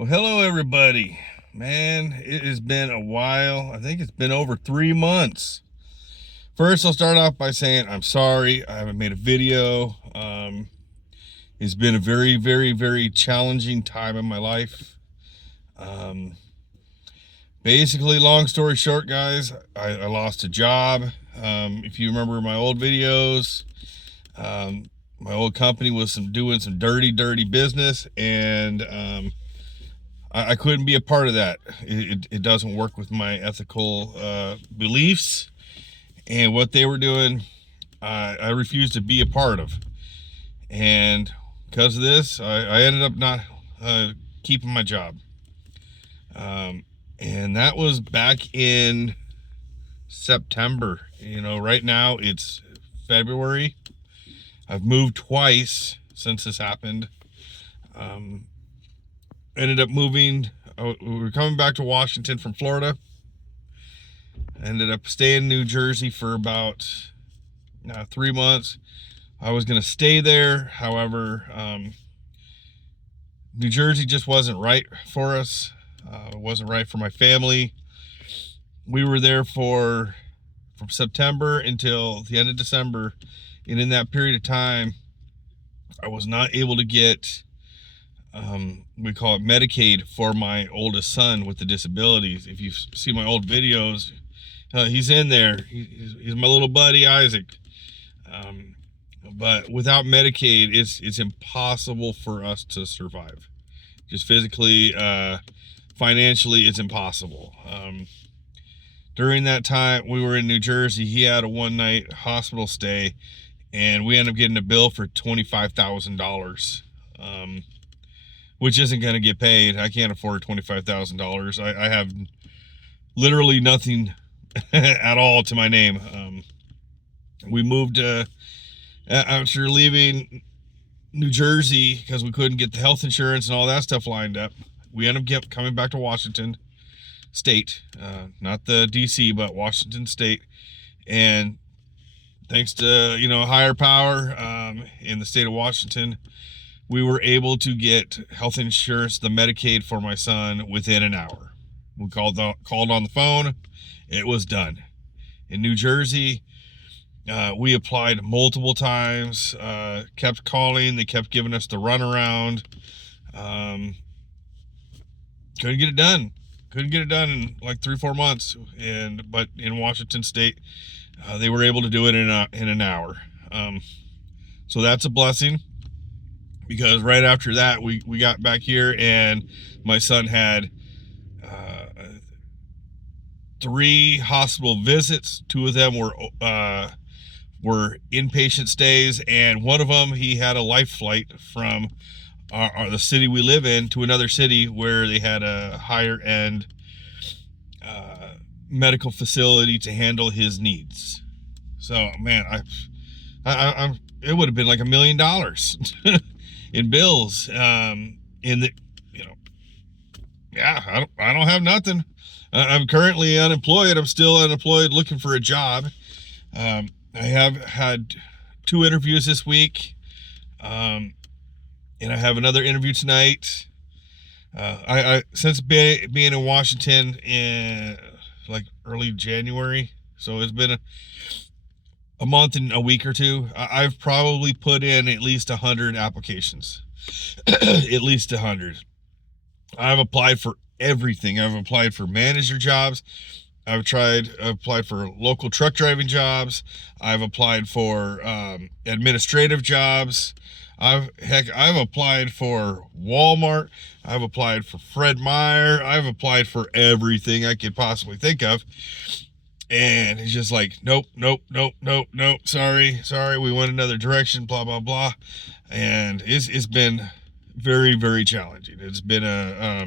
Well, hello everybody. Man, it has been a while. I think it's been over 3 months. First, I'll start off by saying I'm sorry I haven't made a video. It's been a very challenging time in my life. Um, Basically, long story short, guys, I lost a job. If you remember my old videos, my old company was doing some dirty business, and I couldn't be a part of that. It doesn't work with my ethical beliefs, and what they were doing, I refused to be a part of. And because of this, I ended up not keeping my job. And that was back in September. Right now it's February. I've moved twice since this happened. Ended up moving. We were coming back to Washington from Florida. Ended up staying in New Jersey for about 3 months. I was going to stay there. However, New Jersey just wasn't right for us. It wasn't right for my family. We were there from September until the end of December. And in that period of time, I was not able to get, we call it Medicaid, for my oldest son with the disabilities. If you see my old videos, he's in there. He's my little buddy, Isaac. But without Medicaid, it's impossible for us to survive. Just physically, financially, it's impossible. During that time, we were in New Jersey. He had a one-night hospital stay, and we ended up getting a bill for $25,000, which isn't going to get paid. I can't afford $25,000. I have literally nothing at all to my name. We moved after leaving New Jersey because we couldn't get the health insurance and all that stuff lined up. We ended up coming back to Washington State, not the DC, but Washington State. And thanks to higher power in the state of Washington, we were able to get health insurance, the Medicaid, for my son within an hour. We called on the phone. It was done. In New Jersey, we applied multiple times, kept calling. They kept giving us the runaround. Couldn't get it done. Couldn't get it done in like 3-4 months. But in Washington State, they were able to do it in an hour. So that's a blessing, because right after that, we got back here, and my son had 3 hospital visits. 2 of them were inpatient stays, and one of them, he had a life flight from the city we live in to another city where they had a higher end medical facility to handle his needs. So, man, it would have been like $1 million in bills. I don't have nothing. I'm currently unemployed. I'm still unemployed, looking for a job. I have had 2 interviews this week, and I have another interview tonight. I since being in Washington in like early January, so it's been a month and a week or 2. I've probably put in at least 100 applications, at least 100. I've applied for everything. I've applied for manager jobs. I've applied for local truck driving jobs. I've applied for administrative jobs. I've applied for Walmart. I've applied for Fred Meyer. I've applied for everything I could possibly think of. And it's just like, nope. Sorry. We went another direction, blah, blah, blah. And it's been very challenging. It's been a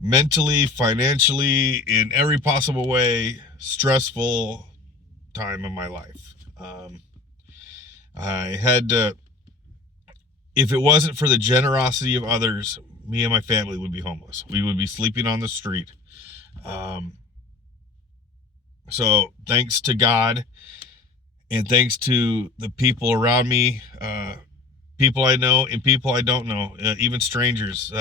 mentally, financially, in every possible way, stressful time in my life. I had to, if it wasn't for the generosity of others, me and my family would be homeless. We would be sleeping on the street. So thanks to God, and thanks to the people around me, people I know and people I don't know, even strangers,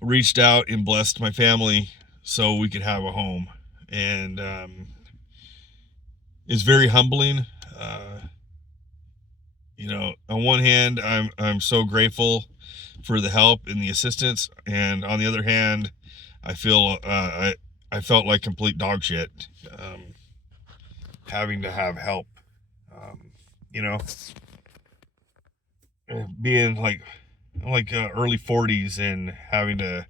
reached out and blessed my family so we could have a home. And it's very humbling. On one hand, I'm so grateful for the help and the assistance, and on the other hand, I feel I felt like complete dog shit, having to have help. Um, you know, being like early 40s and having to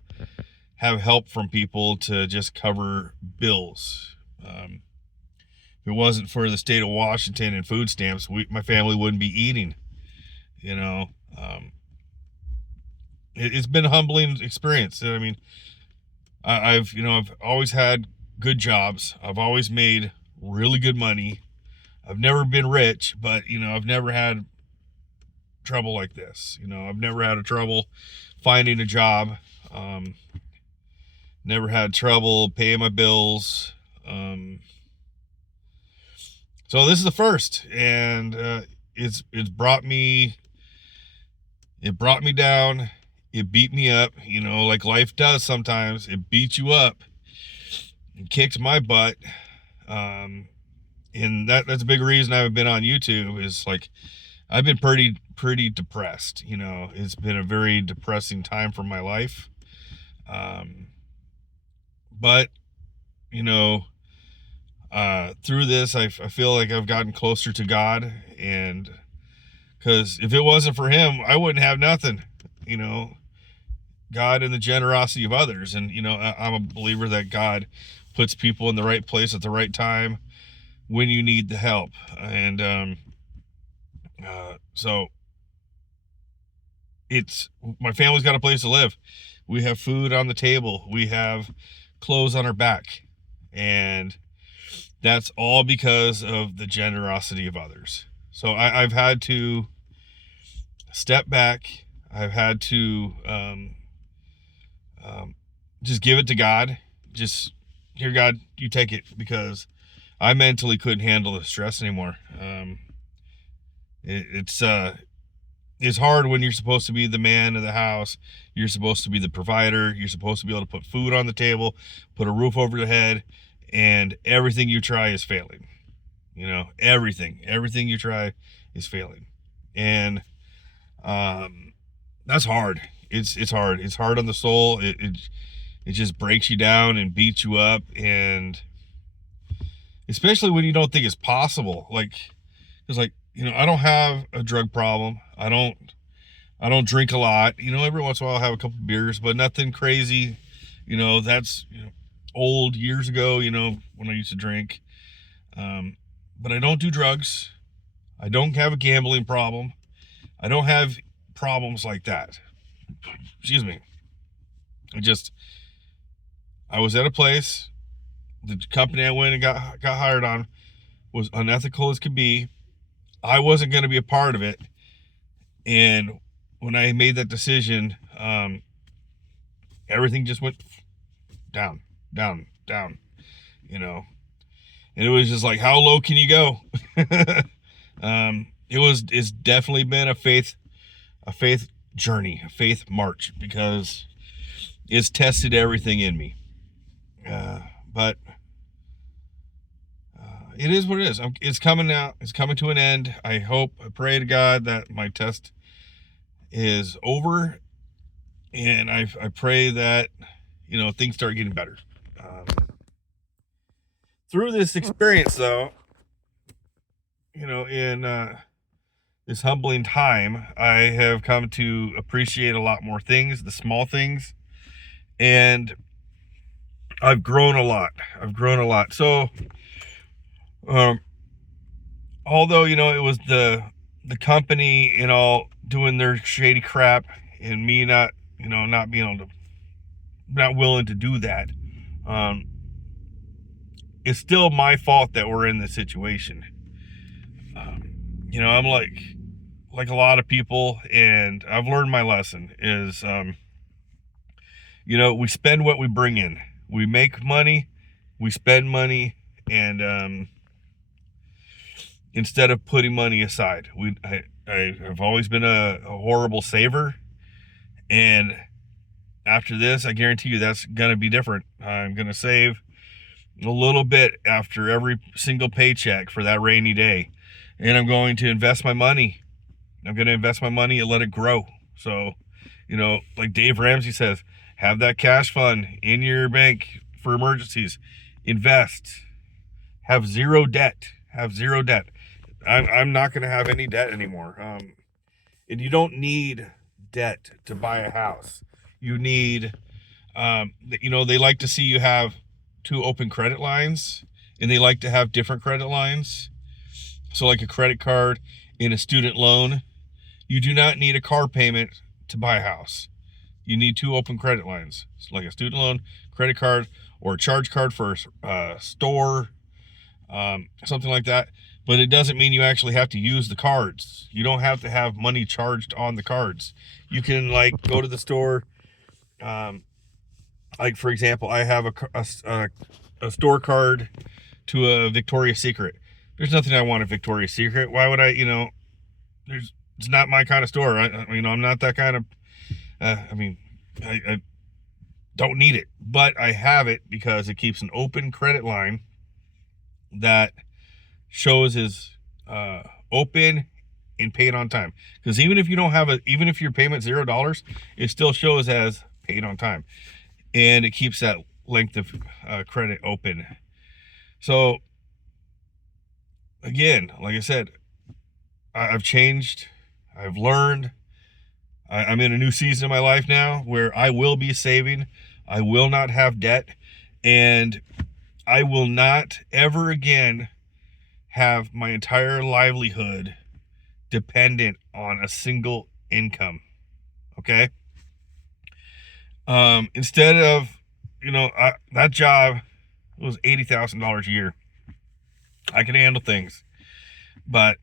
have help from people to just cover bills. If it wasn't for the state of Washington and food stamps, my family wouldn't be eating. You know, it's been a humbling experience. I mean, I've always had good jobs. I've always made really good money. I've never been rich, but I've never had trouble like this. I've never had a trouble finding a job. Never had trouble paying my bills. So this is the first, and it's brought me down. It beat me up, like life does sometimes. It beats you up. It kicks my butt. And that's a big reason I haven't been on YouTube, is like I've been pretty depressed. It's been a very depressing time for my life. But through this, I feel like I've gotten closer to God, and because if it wasn't for Him, I wouldn't have nothing. God and the generosity of others, and I'm a believer that God puts people in the right place at the right time when you need the help, and so it's my family's got a place to live. We have food on the table. We have clothes on our back, and that's all because of the generosity of others. So I've had to step back. I've had to just give it to God. Just, here, God, you take it, because I mentally couldn't handle the stress anymore. It's hard when you're supposed to be the man of the house. You're supposed to be the provider. You're supposed to be able to put food on the table, put a roof over your head, and everything you try is failing. Everything you try is failing. And that's hard. It's hard. It's hard on the soul. It just breaks you down and beats you up, and especially when you don't think it's possible. I don't have a drug problem. I don't drink a lot. Every once in a while I'll have a couple beers, but nothing crazy. That's old years ago, when I used to drink. But I don't do drugs. I don't have a gambling problem. I don't have problems like that. Excuse me. I was at a place. The company I went and got hired on was unethical as could be. I wasn't going to be a part of it. And when I made that decision, everything just went down, down, down, and it was just like, how low can you go? It's definitely been a faith journey, a faith march, because it's tested everything in me. But it is what it is. It's coming out. It's coming to an end. I pray to God that my test is over, and I pray that things start getting better. Through this experience, though, in this humbling time, I have come to appreciate a lot more things, the small things, and I've grown a lot. So, although it was the company doing their shady crap, and me not willing to do that, it's still my fault that we're in this situation. I'm like a lot of people, and I've learned my lesson is, we spend what we bring in. We make money, we spend money, and instead of putting money aside. I've always been a horrible saver, and after this, I guarantee you that's going to be different. I'm going to save a little bit after every single paycheck for that rainy day, and I'm going to invest my money. I'm going to invest my money and let it grow. So, like Dave Ramsey says, have that cash fund in your bank for emergencies. Invest. Have zero debt. I'm not going to have any debt anymore. And you don't need debt to buy a house. You need, they like to see you have 2 open credit lines, and they like to have different credit lines. So like a credit card and a student loan, you do not need a car payment to buy a house. You need 2 open credit lines, so like a student loan, credit card, or a charge card for a store, something like that. But it doesn't mean you actually have to use the cards. You don't have to have money charged on the cards. You can go to the store. For example, I have a store card to a Victoria's Secret. There's nothing I want at Victoria's Secret. Why would I? It's not my kind of store. I'm not that kind of. I don't need it, but I have it because it keeps an open credit line that shows is open and paid on time. Because even if you don't have even if your payment's $0, it still shows as paid on time, and it keeps that length of credit open. So again, like I said, I've changed. I've learned. I'm in a new season of my life now where I will be saving. I will not have debt, and I will not ever again have my entire livelihood dependent on a single income. Okay? Instead of, that job was $80,000 a year. I can handle things. But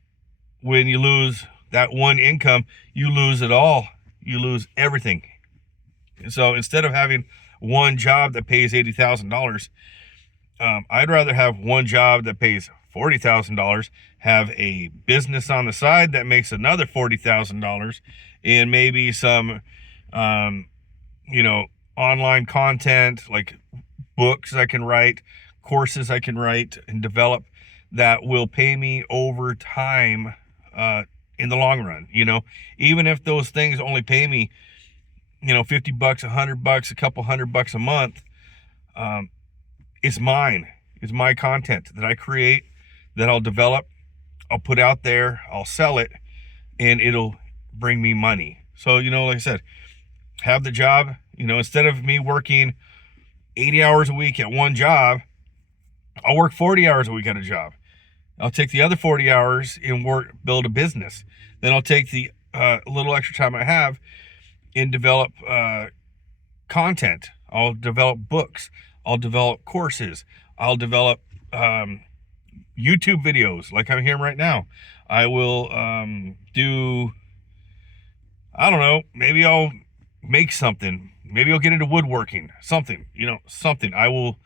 when you lose that one income, you lose it all. You lose everything. So instead of having one job that pays $80,000, I'd rather have one job that pays $40,000, have a business on the side that makes another $40,000, and maybe some, online content like books I can write, courses I can write and develop that will pay me over time in the long run. Even if those things only pay me, $50, $100, a couple $100 a month, it's mine. It's my content that I create, that I'll develop, I'll put out there, I'll sell it, and it'll bring me money. So, like I said, have the job, instead of me working 80 hours a week at one job, I'll work 40 hours a week at a job. I'll take the other 40 hours and build a business. Then I'll take the little extra time I have and develop content. I'll develop books. I'll develop courses. I'll develop YouTube videos like I'm here right now. I will do, I don't know, maybe I'll make something. Maybe I'll get into woodworking, something. I will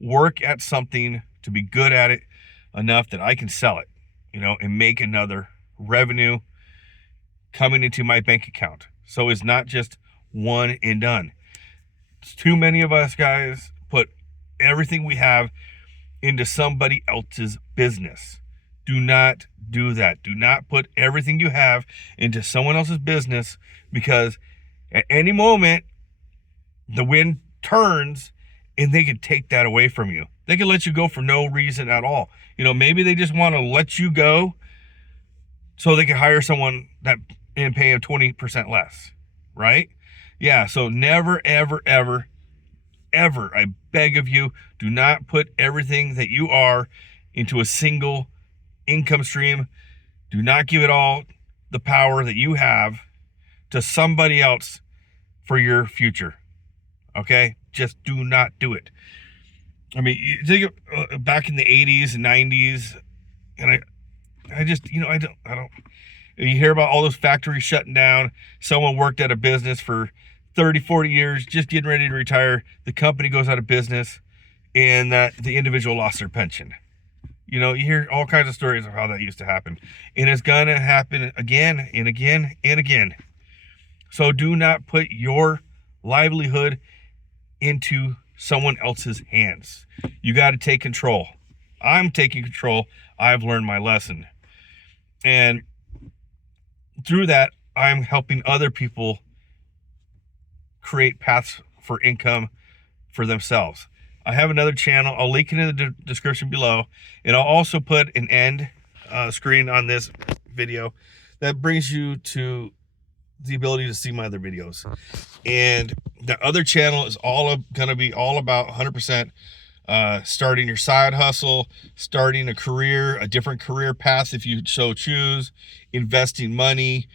work at something to be good at it enough that I can sell it, and make another revenue coming into my bank account. So it's not just one and done. It's too many of us guys put everything we have into somebody else's business. Do not do that. Do not put everything you have into someone else's business, because at any moment the wind turns and they can take that away from you. They can let you go for no reason at all. Maybe they just want to let you go so they can hire someone and pay them 20% less, right? Yeah, so never, ever, ever, ever, I beg of you, do not put everything that you are into a single income stream. Do not give it all the power that you have to somebody else for your future, okay? Just do not do it. You think back in the 80s and 90s, and I just, I don't, you hear about all those factories shutting down. Someone worked at a business for 30, 40 years, just getting ready to retire. The company goes out of business, and the individual lost their pension. You know, you hear all kinds of stories of how that used to happen. And it's going to happen again and again and again. So do not put your livelihood into someone else's hands. You got to take control. I'm taking control. I've learned my lesson. And through that, I'm helping other people create paths for income for themselves. I have another channel. I'll link it in the description below. And I'll also put an end screen on this video that brings you to the ability to see my other videos. And the other channel is going to be all about 100% starting your side hustle, starting a career, a different career path if you so choose, investing money,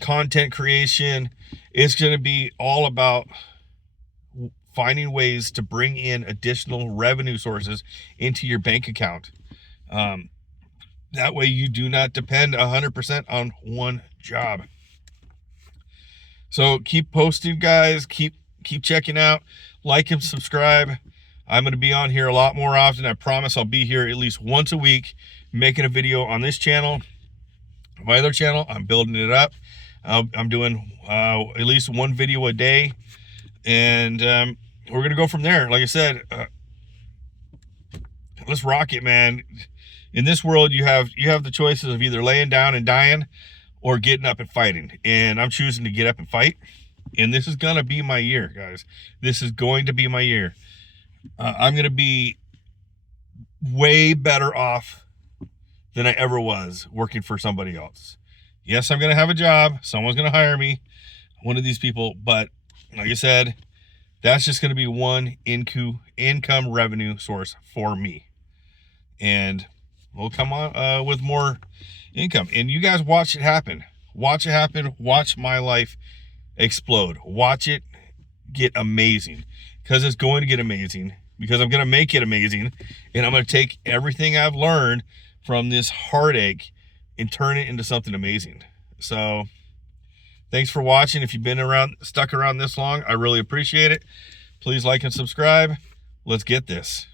content creation. It's going to be all about finding ways to bring in additional revenue sources into your bank account. That way you do not depend 100% on one job. So keep posting, guys. Keep checking out. Like and subscribe. I'm going to be on here a lot more often. I promise I'll be here at least once a week making a video on this channel. My other channel, I'm building it up. I'm doing at least one video a day. And we're going to go from there. Like I said, let's rock it, man. In this world, you have the choices of either laying down and dying or getting up and fighting. And I'm choosing to get up and fight. And this is going to be my year, guys. This is going to be my year. I'm going to be way better off than I ever was working for somebody else. Yes, I'm going to have a job. Someone's going to hire me, one of these people. But like I said, that's just going to be one income revenue source for me. And we'll come on with more income. And you guys watch it happen. Watch it happen. Watch my life explode. Watch it get amazing. Because it's going to get amazing. Because I'm going to make it amazing. And I'm going to take everything I've learned from this heartache and turn it into something amazing. So thanks for watching. If you've been stuck around this long, I really appreciate it. Please like and subscribe. Let's get this.